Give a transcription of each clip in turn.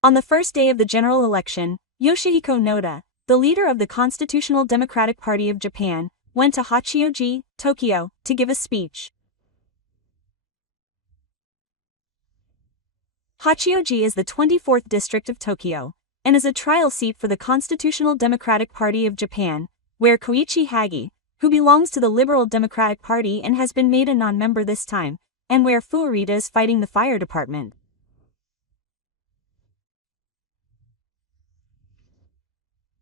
On the first day of the general election, Yoshihiko Noda, the leader of the Constitutional Democratic Party of Japan, went to Hachioji, Tokyo, to give a speech. Hachioji is the 24th district of Tokyo, and is a trial seat for the Constitutional Democratic Party of Japan, where Koichi Hagi, who belongs to the Liberal Democratic Party and has been made a non-member this time, and where Furuita is fighting the fire department.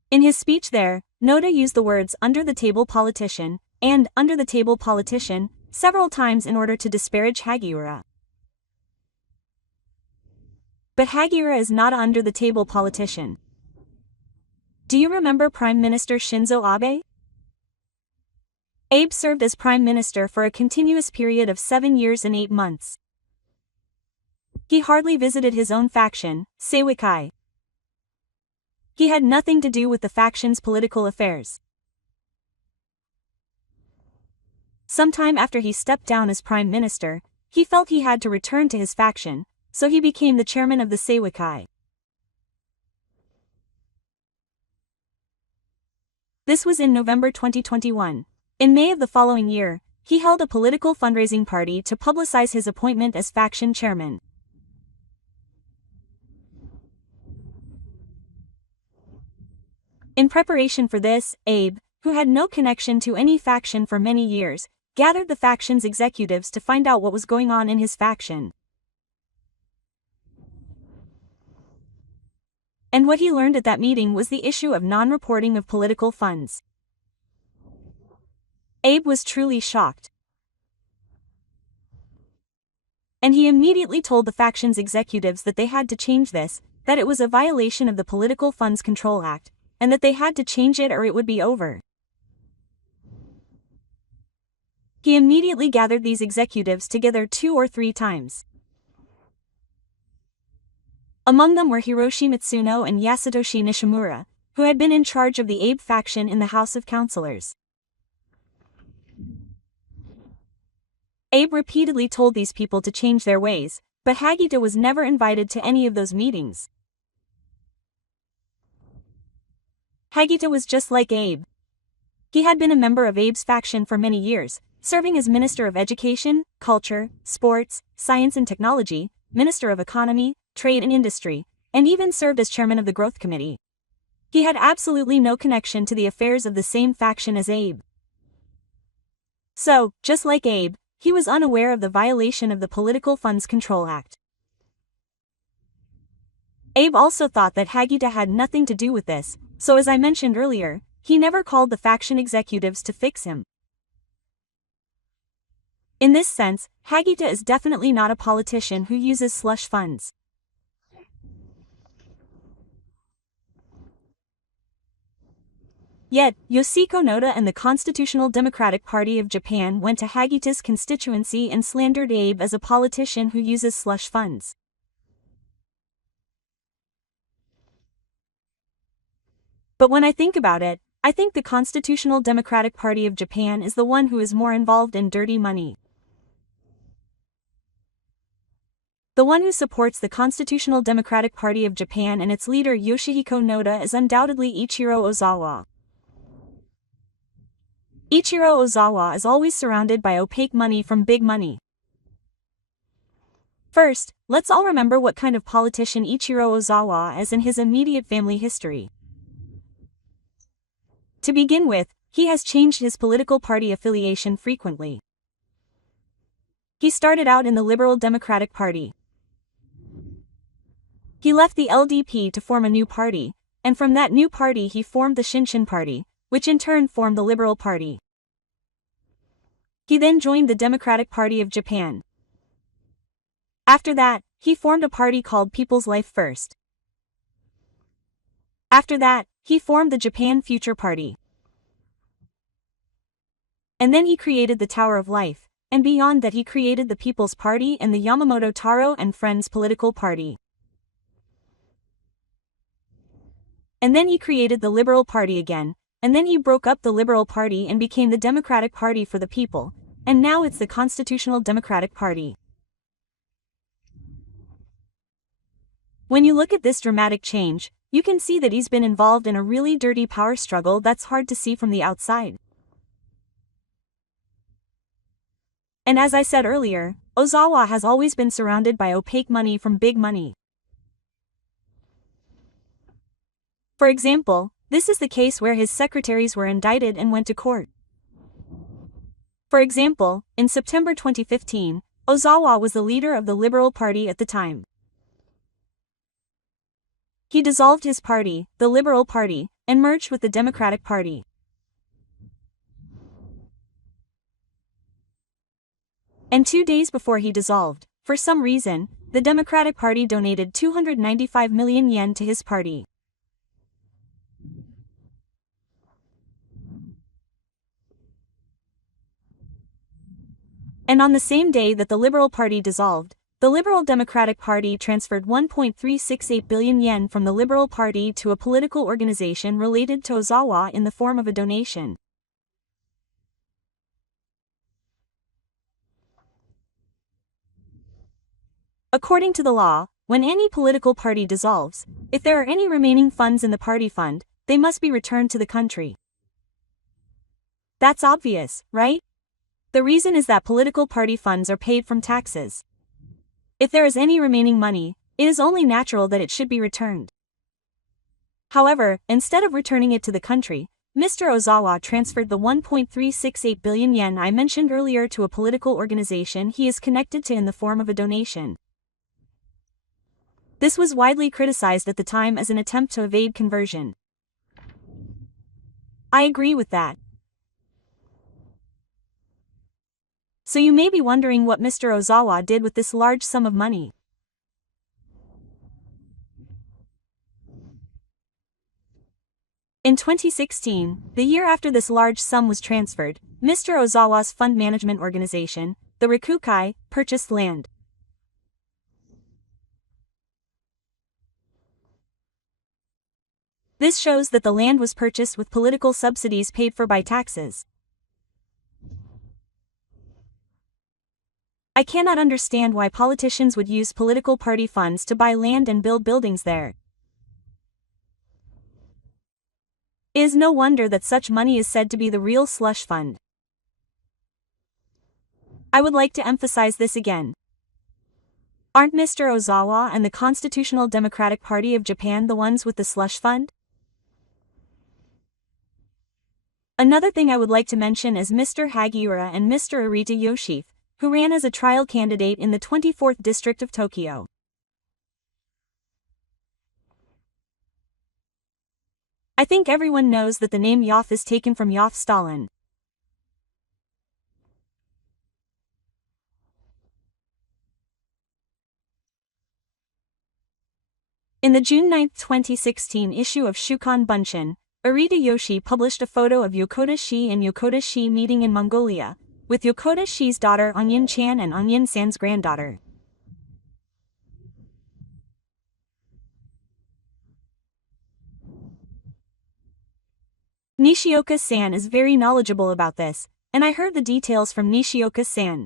In his speech there, Noda used the words under-the-table politician and under-the-table politician several times in order to disparage Hagiura. But Hagiura is not an under-the-table politician. Do you remember Prime Minister Shinzo Abe? Abe served as Prime Minister for a continuous period of 7 years and 8 months. He hardly visited his own faction, Seiwakai. He had nothing to do with the faction's political affairs. Sometime after he stepped down as Prime Minister, he felt he had to return to his faction, so he became the chairman of the Seiwakai. This was in November 2021. In May of the following year, he held a political fundraising party to publicize his appointment as faction chairman. In preparation for this, Abe, who had no connection to any faction for many years, gathered the faction's executives to find out what was going on in his faction. And what he learned at that meeting was the issue of non-reporting of political funds. Abe was truly shocked. And he immediately told the faction's executives that they had to change this, that it was a violation of the Political Funds Control Act, and that they had to change it or it would be over. He immediately gathered these executives together 2 or 3 times. Among them were Hiroshi Matsuno and Yasutoshi Nishimura, who had been in charge of the Abe faction in the House of Councilors. Abe repeatedly told these people to change their ways, but Hagita was never invited to any of those meetings. Hagita was just like Abe. He had been a member of Abe's faction for many years, serving as Minister of Education, Culture, Sports, Science and Technology, Minister of Economy, Trade and Industry, and even served as chairman of the Growth Committee. He had absolutely no connection to the affairs of the same faction as Abe. So, just like Abe, he was unaware of the violation of the Political Funds Control Act. Abe also thought that Hagita had nothing to do with this, so as I mentioned earlier, he never called the faction executives to fix him. In this sense, Hagita is definitely not a politician who uses slush funds. Yet, Yoshihiko Noda and the Constitutional Democratic Party of Japan went to Hagita's constituency and slandered Abe as a politician who uses slush funds. But when I think about it, I think the Constitutional Democratic Party of Japan is the one who is more involved in dirty money. The one who supports the Constitutional Democratic Party of Japan and its leader Yoshihiko Noda is undoubtedly Ichiro Ozawa. Ichiro Ozawa is always surrounded by opaque money from big money. First, let's all remember what kind of politician Ichiro Ozawa is in his immediate family history. To begin with, he has changed his political party affiliation frequently. He started out in the Liberal Democratic Party. He left the LDP to form a new party, and from that new party he formed the Shinshin Party, which in turn formed the Liberal Party. He then joined the Democratic Party of Japan. After that, he formed a party called People's Life First. After that, he formed the Japan Future Party. And then he created the Tower of Life, and beyond that he created the People's Party and the Yamamoto Taro and Friends Political Party. And then he created the Liberal Party again, and then he broke up the Liberal Party and became the Democratic Party for the People, and now it's the Constitutional Democratic Party. When you look at this dramatic change, you can see that he's been involved in a really dirty power struggle that's hard to see from the outside. And as I said earlier, Ozawa has always been surrounded by opaque money from big money. For example, this is the case where his secretaries were indicted and went to court. For example, in September 2015, Ozawa was the leader of the Liberal Party at the time. He dissolved his party, the Liberal Party, and merged with the Democratic Party. And 2 days before he dissolved, for some reason, the Democratic Party donated 295 million yen to his party. And on the same day that the Liberal Party dissolved, the Liberal Democratic Party transferred 1.368 billion yen from the Liberal Party to a political organization related to Ozawa in the form of a donation. According to the law, when any political party dissolves, if there are any remaining funds in the party fund, they must be returned to the country. That's obvious, right? The reason is that political party funds are paid from taxes. If there is any remaining money, it is only natural that it should be returned. However, instead of returning it to the country, Mr. Ozawa transferred the 1.368 billion yen I mentioned earlier to a political organization he is connected to in the form of a donation. This was widely criticized at the time as an attempt to evade conversion. I agree with that. So you may be wondering what Mr. Ozawa did with this large sum of money. In 2016, the year after this large sum was transferred, Mr. Ozawa's fund management organization, the Rikukai, purchased land. This shows that the land was purchased with political subsidies paid for by taxes. I cannot understand why politicians would use political party funds to buy land and build buildings there. It is no wonder that such money is said to be the real slush fund. I would like to emphasize this again. Aren't Mr. Ozawa and the Constitutional Democratic Party of Japan the ones with the slush fund? Another thing I would like to mention is Mr. Hagiura and Mr. Arita Yoshif, who ran as a trial candidate in the 24th District of Tokyo. I think everyone knows that the name Yoff is taken from Yoff Stalin. In the June 9, 2016 issue of Shukan Bunshin, Arita Yoshi published a photo of Yokota Shi and Yokota Shi meeting in Mongolia, with Yokota Shi's daughter Onion Chan and Onion San's granddaughter. Nishioka-san is very knowledgeable about this, and I heard the details from Nishioka-san.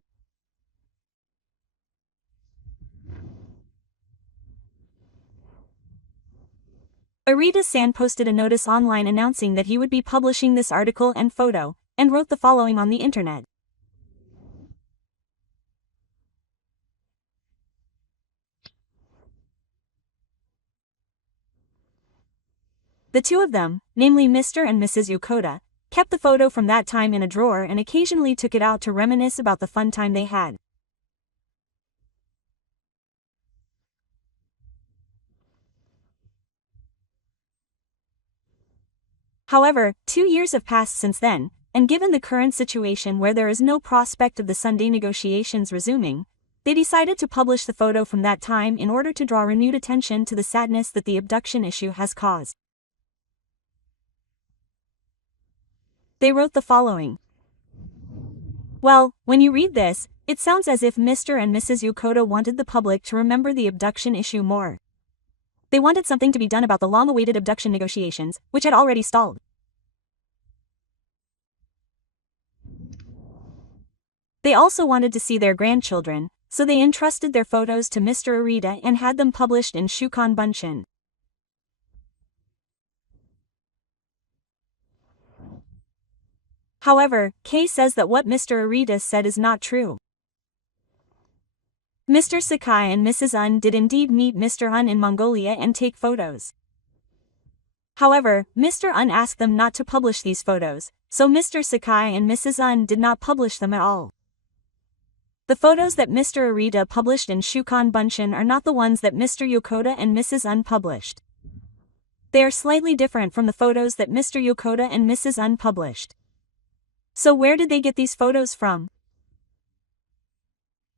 Arita-san posted a notice online announcing that he would be publishing this article and photo, and wrote the following on the internet. The two of them, namely Mr. and Mrs. Yokota, kept the photo from that time in a drawer and occasionally took it out to reminisce about the fun time they had. However, 2 years have passed since then, and given the current situation where there is no prospect of the Sunday negotiations resuming, they decided to publish the photo from that time in order to draw renewed attention to the sadness that the abduction issue has caused. They wrote the following. Well, when you read this, it sounds as if Mr. and Mrs. Yokota wanted the public to remember the abduction issue more. They wanted something to be done about the long-awaited abduction negotiations, which had already stalled. They also wanted to see their grandchildren, so they entrusted their photos to Mr. Arita and had them published in Shukan Bunshin. However, Kay says that what Mr. Arita said is not true. Mr. Sakai and Mrs. Un did indeed meet Mr. Un in Mongolia and take photos. However, Mr. Un asked them not to publish these photos, so Mr. Sakai and Mrs. Un did not publish them at all. The photos that Mr. Arita published in Shukan Bunshin are not the ones that Mr. Yokota and Mrs. Un published. They are slightly different from the photos that Mr. Yokota and Mrs. Un published. So where did they get these photos from?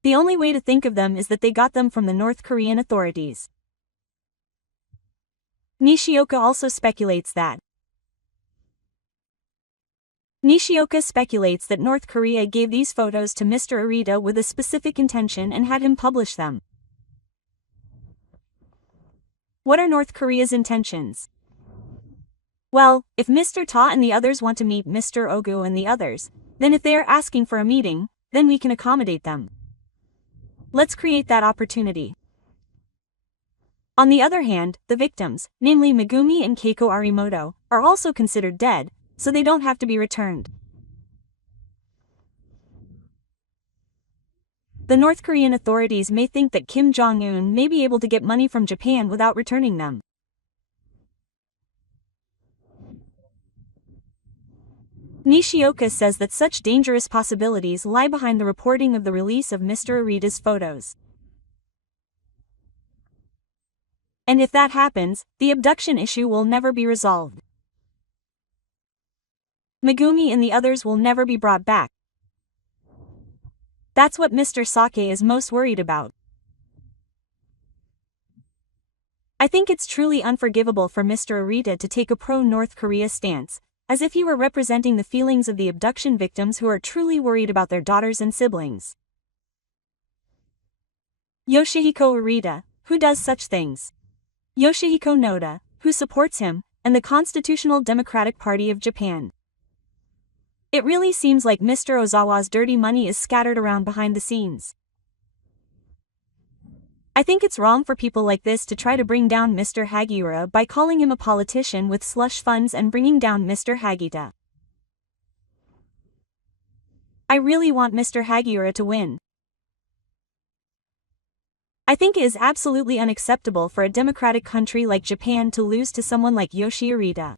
The only way to think of them is that they got them from the North Korean authorities. Nishioka also speculates that North Korea gave these photos to Mr. Arita with a specific intention and had him publish them. What are North Korea's intentions? Well, if Mr. Ta and the others want to meet Mr. Ogu and the others, then if they are asking for a meeting, then we can accommodate them. Let's create that opportunity. On the other hand, the victims, namely Megumi and Keiko Arimoto, are also considered dead, so they don't have to be returned. The North Korean authorities may think that Kim Jong-un may be able to get money from Japan without returning them. Nishioka says that such dangerous possibilities lie behind the reporting of the release of Mr. Arita's photos. And if that happens, the abduction issue will never be resolved. Megumi and the others will never be brought back. That's what Mr. Sake is most worried about. I think it's truly unforgivable for Mr. Arita to take a pro-North Korea stance, as if he were representing the feelings of the abduction victims who are truly worried about their daughters and siblings. Yoshihiko Arita, who does such things? Yoshihiko Noda, who supports him, and the Constitutional Democratic Party of Japan. It really seems like Mr. Ozawa's dirty money is scattered around behind the scenes. I think it's wrong for people like this to try to bring down Mr. Hagiura by calling him a politician with slush funds and bringing down Mr. Hagita. I really want Mr. Hagiura to win. I think it is absolutely unacceptable for a democratic country like Japan to lose to someone like Yoshi Arita.